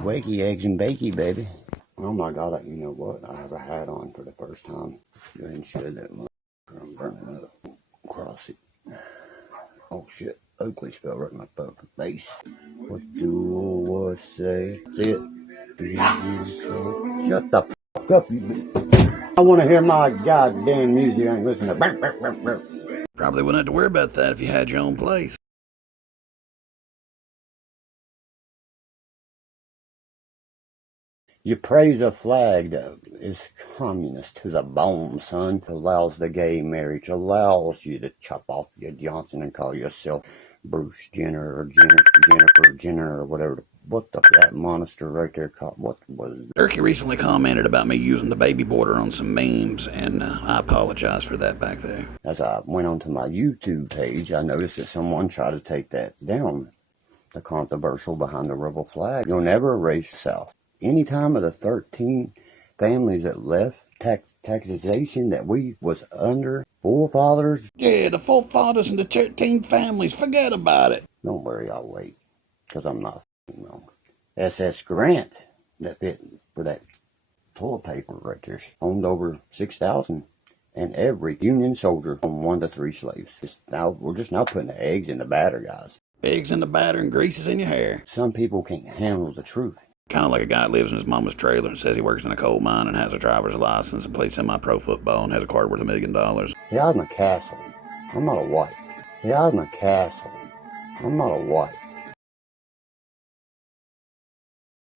wakey, eggs and bakey, baby. Oh my god, you know what? I have a hat on for the first time. Go ahead and shred that motherfucker. I'm burning up. Cross it. Oh shit. Oakley spelled right in my fucking face. What do what say? See it? Shut the fuck up, you bitch. I want to hear my goddamn music. I ain't listening to. Probably wouldn't have to worry about that if you had your own place. You praise a flag that is communist to the bone, son. Allows the gay marriage, allows you to chop off your Johnson and call yourself Bruce Jenner or Jennifer Jenner or whatever. What that monster right there called? What was it? Derkie recently commented about me using the baby border on some memes, and I apologize for that back there. As I went onto my YouTube page, I noticed that someone tried to take that down. The controversial behind the rebel flag. You'll never erase the South. Any time of the 13 families that left taxation that we was under, forefathers. Yeah, the forefathers and the 13 families, forget about it. Don't worry, I'll wait, because I'm not wrong. SS Grant, that bit for that toilet paper right there, owned over 6,000. And every Union soldier owned 1 to 3 slaves. We're just now putting the eggs in the batter, guys. Eggs in the batter and greases in your hair. Some people can't handle the truth. Kind of like a guy that lives in his mama's trailer and says he works in a coal mine and has a driver's license and plays semi-pro football and has a car worth $1 million. See, I'm a castle. I'm not a wife. See, I'm a castle. I'm not a wife.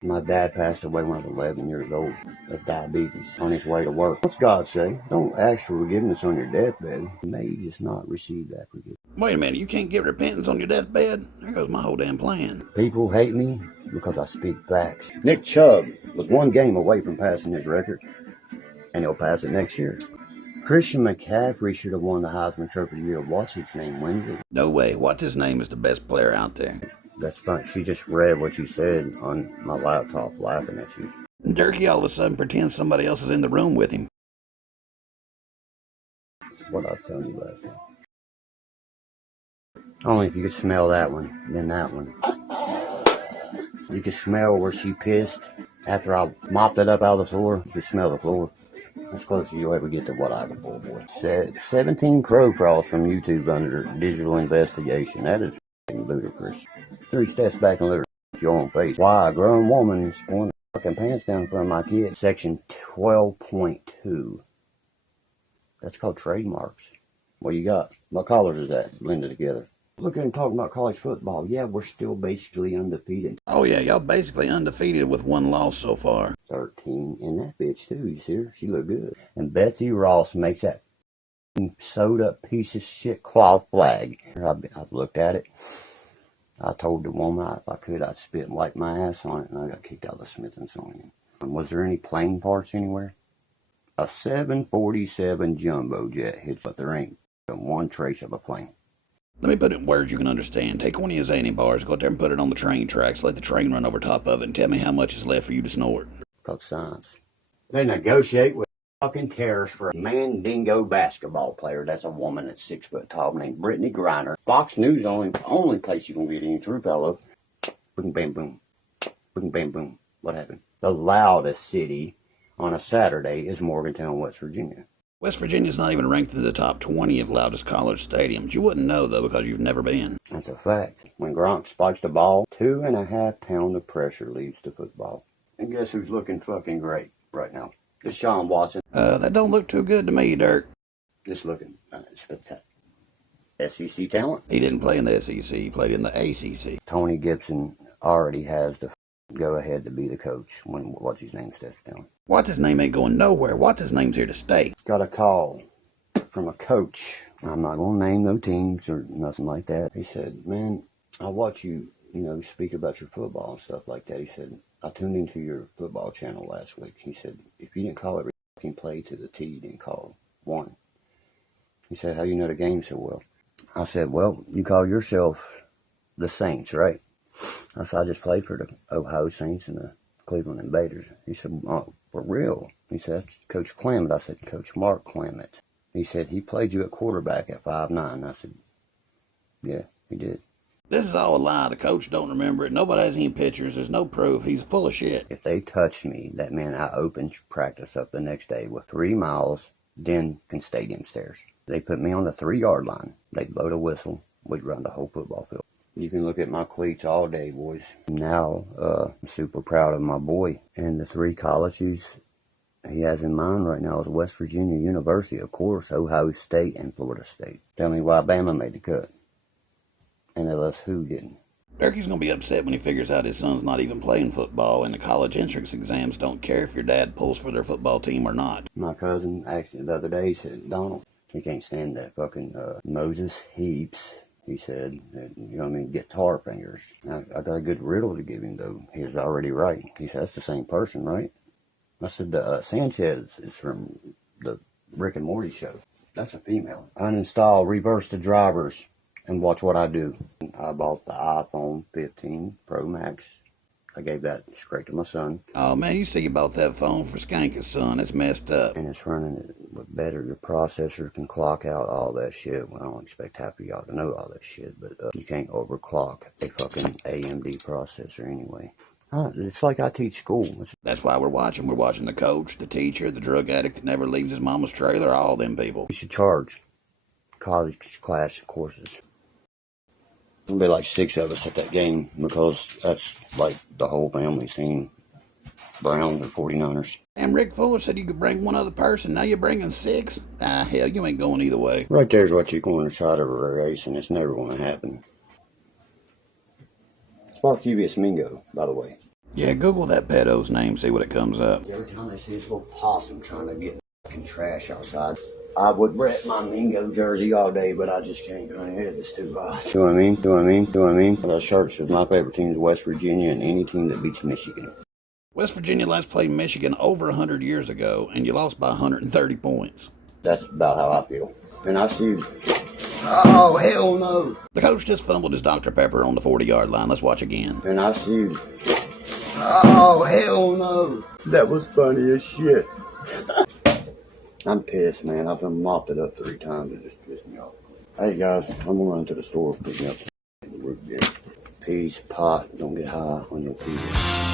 My dad passed away when I was 11 years old of diabetes on his way to work. What's God say? Don't ask for forgiveness on your deathbed. You may just not receive that forgiveness. Wait a minute, you can't give repentance on your deathbed? There goes my whole damn plan. People hate me because I speak facts. Nick Chubb was 1 game away from passing his record, and he'll pass it next year. Christian McCaffrey should have won the Heisman Trophy of the Year. What's his name? Wins it? No way. What's his name is the best player out there. That's fine. She just read what you said on my laptop laughing at you. Derkie all of a sudden pretends somebody else is in the room with him. That's what I was telling you last night. Only if you could smell that one, then that one. You could smell where she pissed after I mopped it up out of the floor. You could smell the floor. As close as you'll ever get to what I can pull, boy. 17 crow crawls from YouTube under digital investigation. That is ludicrous. 3 steps back and let her your own face. Why a grown woman is pulling her fucking pants down in front of my kid. Section 12.2. That's called trademarks. What you got? What colors is that blended together? Look at him talking about college football. Yeah, we're still basically undefeated. Oh yeah, y'all basically undefeated with 1 loss so far. 13. And that bitch too, you see her? She look good. And Betsy Ross makes that sewed up piece of shit cloth flag. I've looked at it. I told the woman if I could, I'd spit and wipe my ass on it, and I got kicked out of Smith and Sonian. Was there any plane parts anywhere? A 747 jumbo jet hits, but there ain't 1 trace of a plane. Let me put it in words you can understand. Take 1 of your zany bars, go out there and put it on the train tracks, let the train run over top of it, and tell me how much is left for you to snort. Called science. They negotiate with fucking terrorists for a Mandingo basketball player. That's a woman that's 6 foot tall named Brittany Griner. Fox News only place you can get any truth out of. Boom, bam, boom. Boom, bam, boom. What happened? The loudest city on a Saturday is Morgantown, West Virginia. West Virginia's not even ranked in the top 20 of loudest college stadiums. You wouldn't know, though, because you've never been. That's a fact. When Gronk spikes the ball, 2.5 pounds of pressure leads to football. And guess who's looking fucking great right now? Deshaun Watson. That don't look too good to me, Dirk. Just looking spectacular. SEC talent. He didn't play in the SEC. He played in the ACC. Tony Gibson already has the go ahead to be the coach when what's his name steps down. What's his name ain't going nowhere. What's his name's here to stay. Got a call from a coach. I'm not going to name no teams or nothing like that. He said, man, I watch you, speak about your football and stuff like that. He said, I tuned into your football channel last week. He said, if you didn't call every fucking play to the T, you didn't call one. He said, how you know the game so well? I said, well, you call yourself the Saints, right? I said, I just played for the Ohio Saints and the Cleveland Invaders. He said, oh, for real? He said, that's Coach Clement. I said, Coach Mark Clement. He said, he played you at quarterback at 5'9". I said, yeah, he did. This is all a lie. The coach don't remember it. Nobody has any pictures. There's no proof. He's full of shit. If they touched me, that meant I opened practice up the next day with 3 miles, then stadium stairs. They put me on the 3-yard line. They'd blow the whistle. We'd run the whole football field. You can look at my cleats all day, boys. Now, I'm super proud of my boy. And the 3 colleges he has in mind right now is West Virginia University, of course, Ohio State, and Florida State. Tell me why Bama made the cut. And LSU didn't. Derkie's going to be upset when he figures out his son's not even playing football, and the college entrance exams don't care if your dad pulls for their football team or not. My cousin actually the other day said, Donald, he can't stand that fucking Moses Heaps. He said, you know what I mean, guitar fingers. I got a good riddle to give him, though. He was already right. He said, that's the same person, right? I said, Sanchez is from the Rick and Morty show. That's a female. Uninstall, reverse the drivers, and watch what I do. I bought the iPhone 15 Pro Max. I gave that straight to my son. Oh man, you see about that phone for Skanka's son. It's messed up. And it's running it with better. Your processor can clock out all that shit. Well, I don't expect half of y'all to know all that shit, but you can't overclock a fucking AMD processor anyway. It's like I teach school. That's why we're watching. We're watching the coach, the teacher, the drug addict that never leaves his mama's trailer, all them people. You should charge college class courses. There'll be like 6 of us at that game because that's like the whole family team. Browns and 49ers. And Rick Fuller said you could bring 1 other person. Now you're bringing 6? Ah, hell, you ain't going either way. Right there's what you're going to try to race, and it's never going to happen. Sparcubius Mingo, by the way. Yeah, Google that pedo's name, see what it comes up. Every time I see this little possum trying to get fucking trash outside, I would rep my Mingo jersey all day, but I just can't go ahead. It's too hot. You know what I mean? You know what I mean? You know what I mean? The shirts of my favorite team is West Virginia and any team that beats Michigan. West Virginia last played Michigan over 100 years ago, and you lost by 130 points. That's about how I feel. And I see... Oh, hell no. The coach just fumbled his Dr. Pepper on the 40-yard line. Let's watch again. And I see... Oh, hell no. That was funny as shit. I'm pissed, man. I've been mopped it up 3 times. It just pissed me off. Hey, guys, I'm going to run to the store, pick me up some root beer. Peace, pot, don't get high on your peas.